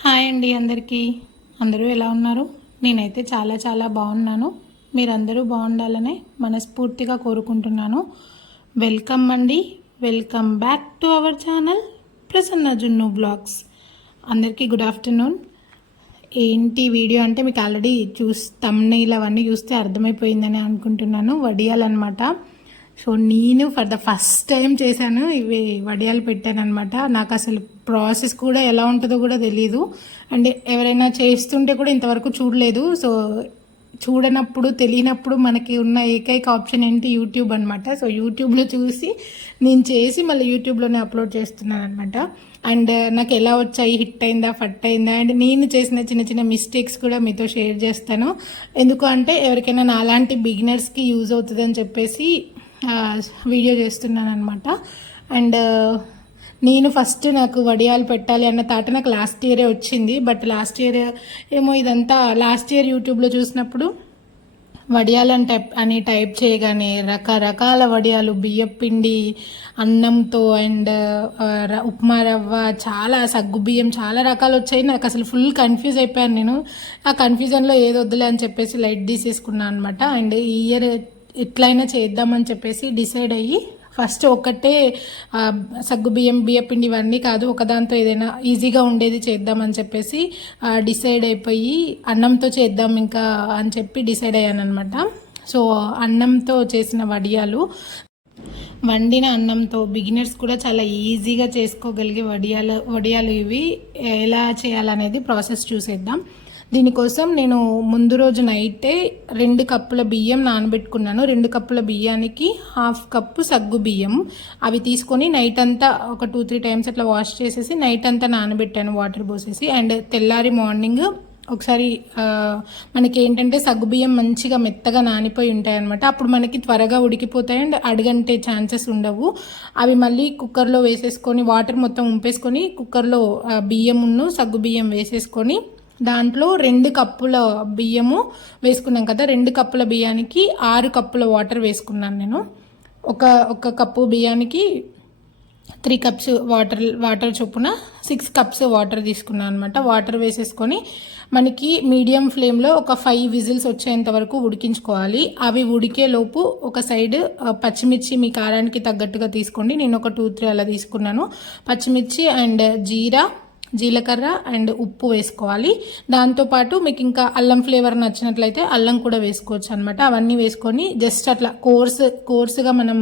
Hi అండి అందరికీ. అందరూ ఎలా ఉన్నారు? నేనైతే చాలా చాలా బాగున్నాను. మీరందరూ బాగుండాలనే మనస్ఫూర్తిగా కోరుకుంటున్నాను. వెల్కమ్ అండి. Welcome back to our channel Prasanna Junnu blogs అందరికీ గుడ్ ఆఫ్టర్నూన్. ఏంటి వీడియో అంటే మీకు ఆల్రెడీ చూస్ తమ్నైల్ అవన్నీ చూస్తే అర్థమైపోయిందని అనుకుంటున్నాను. వడియాలన్నమాట. సో నేను ఫర్ ద ఫస్ట్ టైం చేశాను. ఇవి వడియాలు పెట్టాను అనమాట నాకు అసలు ప్రాసెస్ కూడా ఎలా ఉంటుందో కూడా తెలియదు అండ్ ఎవరైనా చేస్తుంటే కూడా ఇంతవరకు చూడలేదు. సో చూడనప్పుడు తెలియనప్పుడు మనకి ఉన్న ఏకైక ఆప్షన్ ఏంటి? యూట్యూబ్ అనమాట సో యూట్యూబ్లో చూసి నేను చేసి మళ్ళీ యూట్యూబ్లోనే అప్లోడ్ చేస్తున్నాను అనమాట అండ్ నాకు ఎలా వచ్చాయి? హిట్ అయిందా? ఫట్ అయిందా? అండ్ నేను చేసిన చిన్న చిన్న మిస్టేక్స్ కూడా మీతో షేర్ చేస్తాను. ఎందుకు అంటే ఎవరికైనా నాలాంటి బిగినర్స్కి యూజ్ అవుతుందని చెప్పేసి వీడియో చేస్తున్నాను అనమాట అండ్ నేను ఫస్ట్ నాకు వడియాలు పెట్టాలి అన్న తాట నాకు లాస్ట్ ఇయరే వచ్చింది. బట్ లాస్ట్ ఇయర్ ఏమో ఇదంతా లాస్ట్ ఇయర్ యూట్యూబ్లో చూసినప్పుడు వడియాలని టైప్ అని టైప్ చేయగానే రకరకాల వడియాలు బియ్యం పిండి అన్నంతో అండ్ ఉప్మా రవ్వ చాలా సగ్గు బియ్యం చాలా రకాలు వచ్చాయి. నాకు అసలు ఫుల్ కన్ఫ్యూజ్ అయిపోయాను నేను. ఆ కన్ఫ్యూజన్లో ఏది వద్దులే అని చెప్పేసి లైట్ తీసేసుకున్నాను అనమాట అండ్ ఈ ఇయర్ ఎట్లయినా చేద్దామని చెప్పేసి డిసైడ్ అయ్యి ఫస్ట్ ఒకటే సగ్గు బియ్యం బియ్య పిండి ఇవన్నీ కాదు ఒకదాంతో ఏదైనా ఈజీగా ఉండేది చేద్దామని చెప్పేసి డిసైడ్ అయిపోయి అన్నంతో చేద్దాం ఇంకా అని చెప్పి డిసైడ్ అయ్యాను అనమాట సో అన్నంతో చేసిన వడియాలు వండిన అన్నంతో బిగినర్స్ కూడా చాలా ఈజీగా చేసుకోగలిగే వడియాలు వడియాలు ఇవి ఎలా చేయాలనేది ప్రాసెస్ చూసేద్దాం. దీనికోసం నేను ముందు రోజు నైటే రెండు కప్పుల బియ్యం నానబెట్టుకున్నాను. రెండు కప్పుల బియ్యానికి హాఫ్ కప్పు సగ్గు బియ్యం. అవి తీసుకొని నైట్ అంతా ఒక టూ త్రీ టైమ్స్ అట్లా వాష్ చేసేసి నైట్ అంతా నానబెట్టాను వాటర్ పోసేసి. అండ్ తెల్లారి మార్నింగ్ ఒకసారి మనకి ఏంటంటే సగ్గుబియ్యం మంచిగా మెత్తగా నానిపోయి ఉంటాయి అనమాట అప్పుడు మనకి త్వరగా ఉడికిపోతాయి అండ్ అడగంటే ఛాన్సెస్ ఉండవు. అవి మళ్ళీ కుక్కర్లో వేసేసుకొని వాటర్ మొత్తం ఉంపేసుకొని కుక్కర్లో బియ్యమును సగ్గుబియ్యం వేసేసుకొని దాంట్లో రెండు కప్పుల బియ్యము వేసుకున్నాం కదా రెండు కప్పుల బియ్యానికి ఆరు కప్పుల వాటర్ వేసుకున్నాను నేను. ఒక ఒక కప్పు బియ్యానికి త్రీ కప్స్ వాటర్ వాటర్ చొప్పున సిక్స్ కప్స్ వాటర్ తీసుకున్నాను అనమాట వాటర్ వేసేసుకొని మనకి మీడియం ఫ్లేమ్లో ఒక ఫైవ్ విజిల్స్ వచ్చేంత వరకు ఉడికించుకోవాలి. అవి ఉడికే లోపు ఒక సైడ్ పచ్చిమిర్చి మీ కారానికి తగ్గట్టుగా తీసుకోండి. నేను ఒక టూ త్రీ అలా తీసుకున్నాను. పచ్చిమిర్చి అండ్ జీరా జీలకర్ర అండ్ ఉప్పు వేసుకోవాలి. దాంతోపాటు మీకు ఇంకా అల్లం ఫ్లేవర్ నచ్చినట్లయితే అల్లం కూడా వేసుకోవచ్చు అనమాట అవన్నీ వేసుకొని జస్ట్ అట్లా కోర్స్ కోర్సుగా మనం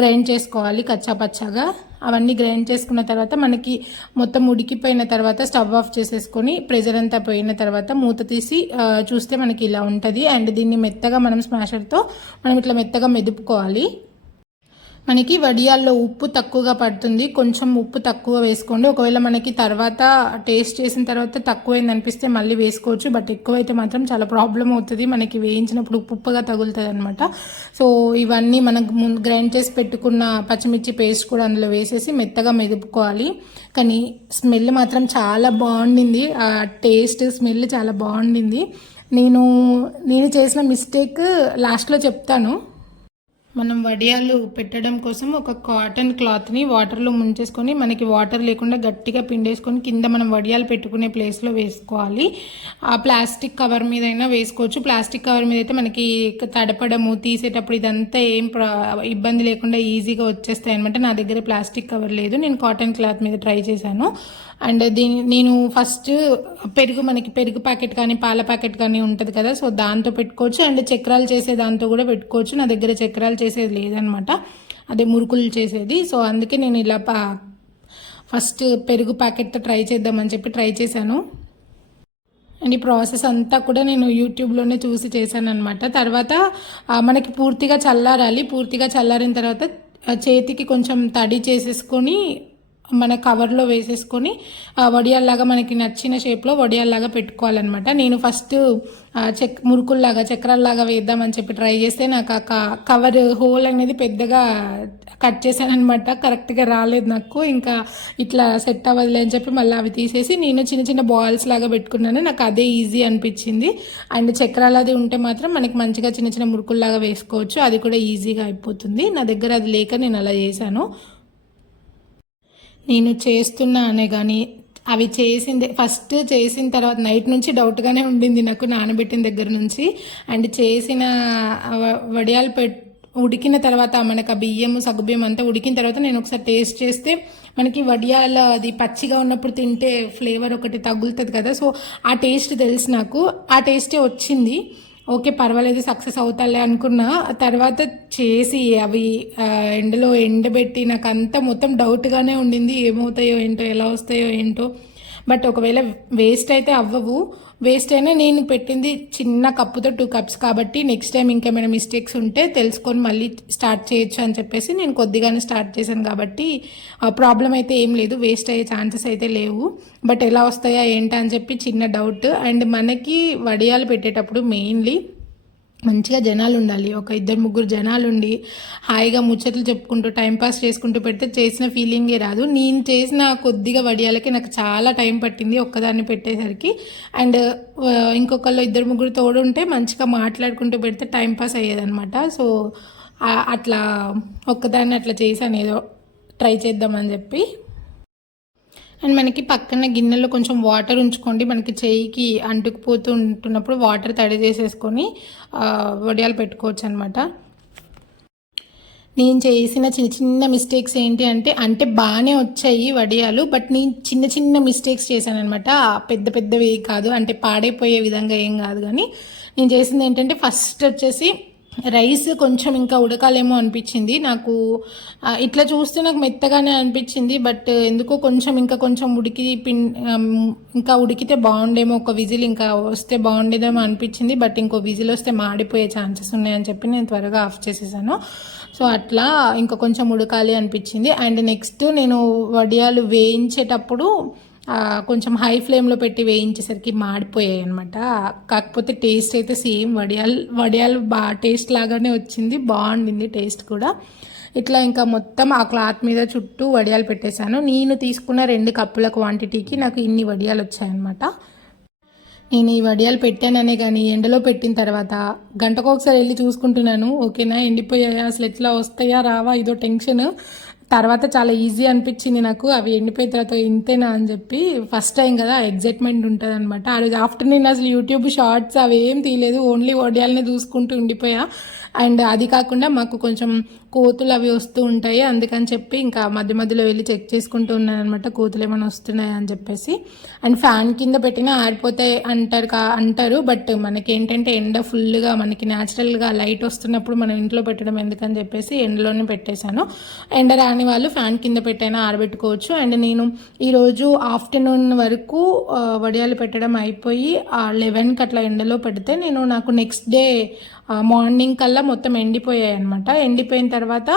గ్రైండ్ చేసుకోవాలి కచ్చా పచ్చాగా. అవన్నీ గ్రైండ్ చేసుకున్న తర్వాత మనకి మొత్తం ఉడికిపోయిన తర్వాత స్టవ్ ఆఫ్ చేసేసుకొని ప్రెజర్ అంతా పోయిన తర్వాత మూత తీసి చూస్తే మనకి ఇలా ఉంటుంది. అండ్ దీన్ని మెత్తగా మనం స్మాషర్తో మనం ఇట్లా మెత్తగా మెదుపుకోవాలి. మనకి వడియాల్లో ఉప్పు తక్కువగా పడుతుంది. కొంచెం ఉప్పు తక్కువ వేసుకోండి. ఒకవేళ మనకి తర్వాత టేస్ట్ చేసిన తర్వాత తక్కువైంది అనిపిస్తే మళ్ళీ వేసుకోవచ్చు. బట్ ఎక్కువైతే మాత్రం చాలా ప్రాబ్లం అవుతుంది. మనకి వేయించినప్పుడు ఉప్పుగా తగులుతుంది అనమాట సో ఇవన్నీ మనకు ముందు గ్రైండ్ చేసి పెట్టుకున్న పచ్చిమిర్చి పేస్ట్ కూడా అందులో వేసేసి మెత్తగా మెదుపుకోవాలి. కానీ స్మెల్ మాత్రం చాలా బాగుండింది. ఆ టేస్ట్ స్మెల్ చాలా బాగుండింది. నేను నేను చేసిన మిస్టేక్ లాస్ట్లో చెప్తాను. మనం వడియాలు పెట్టడం కోసం ఒక కాటన్ క్లాత్ని వాటర్లో ముంచేసుకొని మనకి వాటర్ లేకుండా గట్టిగా పిండేసుకొని కింద మనం వడియాలు పెట్టుకునే ప్లేస్లో వేసుకోవాలి. ఆ ప్లాస్టిక్ కవర్ మీద అయినా వేసుకోవచ్చు. ప్లాస్టిక్ కవర్ మీద అయితే మనకి తడపడము తీసేటప్పుడు ఇదంతా ఏం ఇబ్బంది లేకుండా ఈజీగా వచ్చేస్తాయి అనమాట నా దగ్గర ప్లాస్టిక్ కవర్ లేదు. నేను కాటన్ క్లాత్ మీద ట్రై చేశాను. అండ్ దీని నేను ఫస్ట్ పెరుగు మనకి పెరుగు ప్యాకెట్ కానీ పాల ప్యాకెట్ కానీ ఉంటుంది కదా సో దాంతో పెట్టుకోవచ్చు. అండ్ చక్రాలు చేసే దాంతో కూడా పెట్టుకోవచ్చు. నా దగ్గర చక్రాలు చేసేది లేదనమాట. అదే మురుకులు చేసేది. సో అందుకే నేను ఇలా ఫస్ట్ పెరుగు ప్యాకెట్తో ట్రై చేద్దామని చెప్పి ట్రై చేశాను. అండ్ ఈ ప్రాసెస్ అంతా కూడా నేను యూట్యూబ్లోనే చూసి చేశాను అనమాట తర్వాత మనకి పూర్తిగా చల్లారాలి. పూర్తిగా చల్లారిన తర్వాత చేతికి కొంచెం తడి చేసేసుకొని మన కవర్లో వేసేసుకొని వడియాల్లాగా మనకి నచ్చిన షేప్లో వడియాల్లాగా పెట్టుకోవాలన్నమాట. నేను ఫస్ట్ చెక్ మురుకుల్లాగా చక్రాల్లాగా వేద్దామని చెప్పి ట్రై చేస్తే నాకు ఆ కవర్ హోల్ అనేది పెద్దగా కట్ చేశాను అనమాట కరెక్ట్గా రాలేదు నాకు. ఇంకా ఇట్లా సెట్ అవ్వదులే అని చెప్పి మళ్ళీ అవి తీసేసి నేను చిన్న చిన్న బాల్స్ లాగా పెట్టుకున్నాను. నాకు అదే ఈజీ అనిపించింది. అండ్ చక్రాలు అది ఉంటే మాత్రం మనకి మంచిగా చిన్న చిన్న మురుకుల్లాగా వేసుకోవచ్చు. అది కూడా ఈజీగా అయిపోతుంది. నా దగ్గర అది లేక నేను అలా చేశాను. నేను చేస్తున్నా అనే కానీ అవి చేసింది ఫస్ట్ చేసిన తర్వాత నైట్ నుంచి డౌట్గానే ఉండింది నాకు నానబెట్టిన దగ్గర నుంచి. అండ్ చేసిన వ- వడియాలు పెట్ ఉడికిన తర్వాత మనకు ఆ బియ్యము సగ్గుబియ్యం అంతా ఉడికిన తర్వాత నేను ఒకసారి టేస్ట్ చేస్తే మనకి వడియాల అది పచ్చిగా ఉన్నప్పుడు తింటే ఫ్లేవర్ ఒకటి తగులుతుంది కదా. సో ఆ టేస్ట్ తెలుసు నాకు. ఆ టేస్టే వచ్చింది. ఓకే పర్వాలేదు సక్సెస్ అవుతాలే అనుకున్నా. తర్వాత చేసి అవి ఎండలో ఎండబెట్టి నాకు అంతా మొత్తం డౌట్గానే ఉండింది ఏమవుతాయో ఏంటో ఎలా వస్తాయో ఏంటో. బట్ ఒకవేళ వేస్ట్ అయితే అవ్వవు. వేస్ట్ అయినా నేను పెట్టింది చిన్న కప్పుతో టూ కప్స్ కాబట్టి నెక్స్ట్ టైం ఇంకేమైనా మిస్టేక్స్ ఉంటే తెలుసుకొని మళ్ళీ స్టార్ట్ చేయొచ్చు అని చెప్పేసి నేను కొద్దిగానే స్టార్ట్ చేశాను కాబట్టి ప్రాబ్లం అయితే ఏం లేదు. వేస్ట్ అయ్యే ఛాన్సెస్ అయితే లేవు. బట్ ఎలా వస్తాయా ఏంటా అని చెప్పి చిన్న డౌట్ అండ్ మనకి వడియాలు పెట్టేటప్పుడు మెయిన్లీ మంచిగా జనాలు ఉండాలి ఒక ఇద్దరు ముగ్గురు జనాలు ఉండి హాయిగా ముచ్చట్లు చెప్పుకుంటూ టైంపాస్ చేసుకుంటూ పెడితే చేసిన ఫీలింగే రాదు. నేను చేసిన కొద్దిగా వడియాలకి నాకు చాలా టైం పట్టింది ఒక్కదాన్ని పెట్టేసరికి. అండ్ ఇంకొకళ్ళు ఇద్దరు ముగ్గురు తోడు ఉంటే మంచిగా మాట్లాడుకుంటూ పెడితే టైంపాస్ అయ్యేదన్నమాట. సో అట్లా ఒక్కదాన్ని అట్లా చేశాను ఏదో ట్రై చేద్దామని చెప్పి అండ్ మనకి పక్కన గిన్నెలో కొంచెం వాటర్ ఉంచుకోండి. మనకి చేయికి అంటుకుపోతూ ఉంటున్నప్పుడు వాటర్ తడి చేసేసుకొని వడియాలు పెట్టుకోవచ్చు అనమాట నేను చేసిన చిన్న చిన్న మిస్టేక్స్ ఏంటి అంటే అంటే బాగానే వచ్చాయి వడియాలు బట్ నేను చిన్న చిన్న మిస్టేక్స్ చేశాను అనమాట పెద్ద పెద్దవి కాదు అంటే పాడైపోయే విధంగా ఏం కాదు కానీ నేను చేసింది ఏంటంటే ఫస్ట్ వచ్చేసి రైస్ కొంచెం ఇంకా ఉడకాలేమో అనిపించింది. నాకు ఇట్లా చూస్తే నాకు మెత్తగానే అనిపించింది. బట్ ఎందుకో కొంచెం ఇంకా కొంచెం ఉడికి పిన్ ఇంకా ఉడికితే బాగుండేమో. ఒక విజిల్ ఇంకా వస్తే బాగుండేదేమో అనిపించింది. బట్ ఇంకో విజిల్ వస్తే మాడిపోయే ఛాన్సెస్ ఉన్నాయని చెప్పి నేను త్వరగా ఆఫ్ చేసేసాను. సో అట్లా ఇంకా కొంచెం ఉడకాలి అనిపించింది. అండ్ నెక్స్ట్ నేను వడియాలు వేయించేటప్పుడు కొంచెం హై ఫ్లేమ్లో పెట్టి వేయించేసరికి మాడిపోయాయి అనమాట కాకపోతే టేస్ట్ అయితే సేమ్ వడియాలు వడియాలు బాగా టేస్ట్ లాగానే వచ్చింది. బాగుండింది టేస్ట్ కూడా. ఇట్లా ఇంకా మొత్తం ఆ క్లాత్ మీద చుట్టూ వడియాలు పెట్టేశాను. నేను తీసుకున్న రెండు కప్పుల క్వాంటిటీకి నాకు ఇన్ని వడియాలు వచ్చాయన్నమాట. నేను ఈ వడియాలు పెట్టాననే కానీ ఎండలో పెట్టిన తర్వాత గంటకు ఒకసారి వెళ్ళి చూసుకుంటున్నాను. ఓకేనా? ఎండిపోయాయా? అసలు ఎట్లా వస్తాయా? రావా? ఇదో టెన్షన్ తర్వాత చాలా ఈజీ అనిపించింది నాకు. అవి ఎండిపోయిన తర్వాత ఇంతేనా అని చెప్పి ఫస్ట్ టైం కదా ఎగ్జైట్మెంట్ ఉంటుంది అనమాట ఆ రోజు ఆఫ్టర్నూన్ అసలు యూట్యూబ్ షార్ట్స్ అవి ఏం తీయలేదు ఓన్లీ వడియాలనే చూసుకుంటూ ఉండిపోయా. అండ్ అది కాకుండా మాకు కొంచెం కోతులు అవి వస్తూ ఉంటాయి అందుకని చెప్పి ఇంకా మధ్య మధ్యలో వెళ్ళి చెక్ చేసుకుంటూ ఉన్నాను అనమాట కోతులు ఏమైనా వస్తున్నాయా అని చెప్పేసి. అండ్ ఫ్యాన్ కింద పెట్టినా ఆరిపోతాయి అంటారు కా అంటారు. బట్ మనకి ఏంటంటే ఎండ ఫుల్గా మనకి న్యాచురల్గా లైట్ వస్తున్నప్పుడు మనం ఇంట్లో పెట్టడం ఎందుకని చెప్పేసి ఎండలోనే పెట్టేశాను. ఎండ రాని వాళ్ళు ఫ్యాన్ కింద పెట్టైనా ఆరబెట్టుకోవచ్చు. అండ్ నేను ఈరోజు ఆఫ్టర్నూన్ వరకు వడియాలు పెట్టడం అయిపోయి లెవెన్కి అట్లా ఎండలో పెడితే నేను నాకు నెక్స్ట్ డే మార్నింగ్ కల్లా మొత్తం ఎండిపోయాయి అనమాట ఎండిపోయిన తర్వాత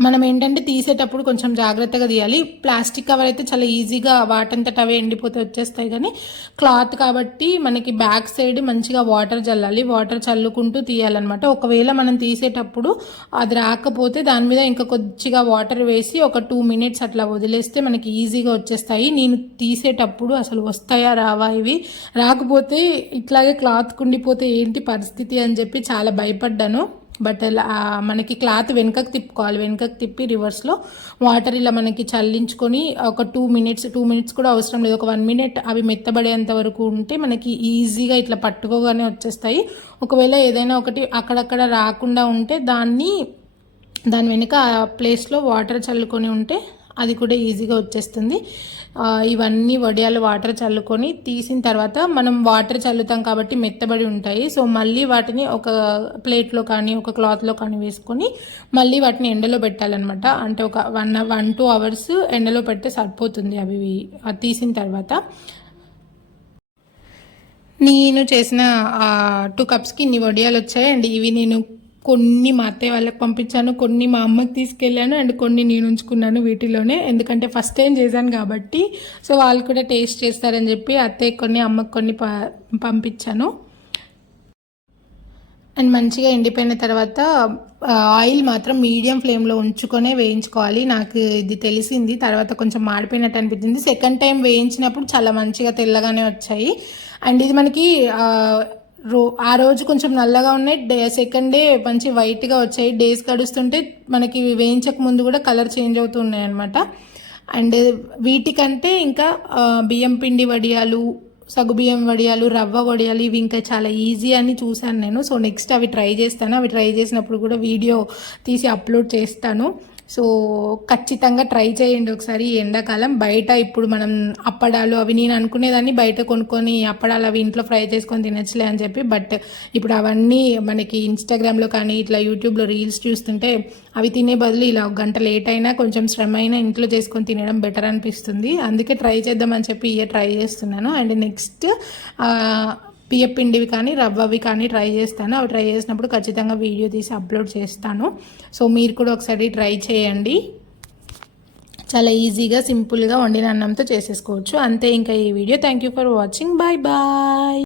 మనం ఏంటంటే తీసేటప్పుడు కొంచెం జాగ్రత్తగా తీయాలి. ప్లాస్టిక్ కవర్ అయితే చాలా ఈజీగా వాటంతట అవే ఎండిపోతే వచ్చేస్తాయి కానీ క్లాత్ కాబట్టి మనకి బ్యాక్ సైడ్ మంచిగా వాటర్ చల్లాలి. వాటర్ చల్లుకుంటూ తీయాలన్నమాట. ఒకవేళ మనం తీసేటప్పుడు అది రాకపోతే దాని మీద ఇంకా కొద్దిగా వాటర్ వేసి ఒక టూ మినిట్స్ అట్లా వదిలేస్తే మనకి ఈజీగా వచ్చేస్తాయి. నేను తీసేటప్పుడు అసలు వస్తాయా రావా ఇవి? రాకపోతే ఇట్లాగే క్లాత్ కుండిపోతే ఏంటి పరిస్థితి అని చెప్పి చాలా భయపడ్డాను. బట్ అలా, మనకి క్లాత్ వెనుకకు తిప్పుకోవాలి. వెనుకకు తిప్పి రివర్స్లో వాటర్ ఇలా మనకి చల్లించుకొని ఒక టూ మినిట్స్ టూ మినిట్స్ కూడా అవసరం లేదు. ఒక వన్ మినిట్ అవి మెత్తబడేంత వరకు ఉంటే మనకి ఈజీగా ఇట్లా పట్టుకోగానే వచ్చేస్తాయి. ఒకవేళ ఏదైనా ఒకటి అక్కడక్కడ రాకుండా ఉంటే దాన్ని దాని వెనుక ఆ ప్లేస్లో వాటర్ చల్లుకొని ఉంటే అది కూడా ఈజీగా వచ్చేస్తుంది. ఇవన్నీ వడియాలు వాటర్ చల్లుకొని తీసిన తర్వాత మనం వాటర్ చల్లుతాం కాబట్టి మెత్తబడి ఉంటాయి. సో మళ్ళీ వాటిని ఒక ప్లేట్లో కానీ ఒక క్లాత్లో కానీ వేసుకొని మళ్ళీ వాటిని ఎండలో పెట్టాలన్నమాట. అంటే ఒక వన్ వన్ టూ అవర్స్ ఎండలో పెడితే సరిపోతుంది అవి తీసిన తర్వాత. నేను చేసిన టూ కప్స్కి ఇన్ని వడియాలు వచ్చాయి అండ్ ఇవి నేను కొన్ని మా అత్తయ్య వాళ్ళకి పంపించాను కొన్ని మా అమ్మకి తీసుకెళ్ళాను అండ్ కొన్ని నేను ఉంచుకున్నాను వీటిలోనే. ఎందుకంటే ఫస్ట్ టైం చేశాను కాబట్టి సో వాళ్ళు కూడా టేస్ట్ చేస్తారని చెప్పి అత్తయ్య కొన్ని అమ్మకి కొన్ని ప- పంపించాను. అండ్ మంచిగా ఎండిపోయిన తర్వాత ఆయిల్ మాత్రం మీడియం ఫ్లేమ్లో ఉంచుకొనే వేయించుకోవాలి. నాకు ఇది తెలిసింది. తర్వాత కొంచెం మాడిపోయినట్టు అనిపించింది. సెకండ్ టైం వేయించినప్పుడు చాలా మంచిగా తెల్లగానే వచ్చాయి. అండ్ ఇది మనకి రో ఆ రోజు కొంచెం నల్లగా ఉన్నాయి. డే సెకండ్ డే మంచి వైట్గా వచ్చాయి. డేస్ గడుస్తుంటే మనకి వేయించక ముందు కూడా కలర్ చేంజ్ అవుతున్నాయి అనమాట అండ్ వీటికంటే ఇంకా బియ్యం పిండి వడియాలు సగ్గుబియ్యం వడియాలు రవ్వ వడియాలు ఇవి ఇంకా చాలా ఈజీ అని చూశాను నేను. సో నెక్స్ట్ అవి ట్రై చేస్తాను. అవి ట్రై చేసినప్పుడు కూడా వీడియో తీసి అప్లోడ్ చేస్తాను. సో ఖచ్చితంగా ట్రై చేయండి ఒకసారి. ఈ ఎండాకాలం బయట ఇప్పుడు మనం అప్పడాలు అవి నేను అనుకునేదాన్ని బయట కొనుక్కొని అప్పడాలు అవి ఇంట్లో ఫ్రై చేసుకొని తినచ్చులే అని చెప్పి బట్ ఇప్పుడు అవన్నీ మనకి ఇన్స్టాగ్రామ్లో కానీ ఇట్లా యూట్యూబ్లో రీల్స్ చూస్తుంటే అవి తినే బదులు ఇలా ఒక గంట లేట్ అయినా కొంచెం శ్రమ అయినా ఇంట్లో చేసుకొని తినడం బెటర్ అనిపిస్తుంది. అందుకే ట్రై చేద్దామని చెప్పి ఇయర్ ట్రై చేస్తున్నాను. అండ్ నెక్స్ట్ బియ్య పిండివి కానీ రవ్వవి కానీ ట్రై చేస్తాను. అవి ట్రై చేసినప్పుడు ఖచ్చితంగా వీడియో తీసి అప్లోడ్ చేస్తాను. సో మీరు కూడా ఒకసారి ట్రై చేయండి. చాలా ఈజీగా సింపుల్గా వండిన అన్నంతో చేసేసుకోవచ్చు. అంతే ఇంకా ఈ video. Thank you for watching bye bye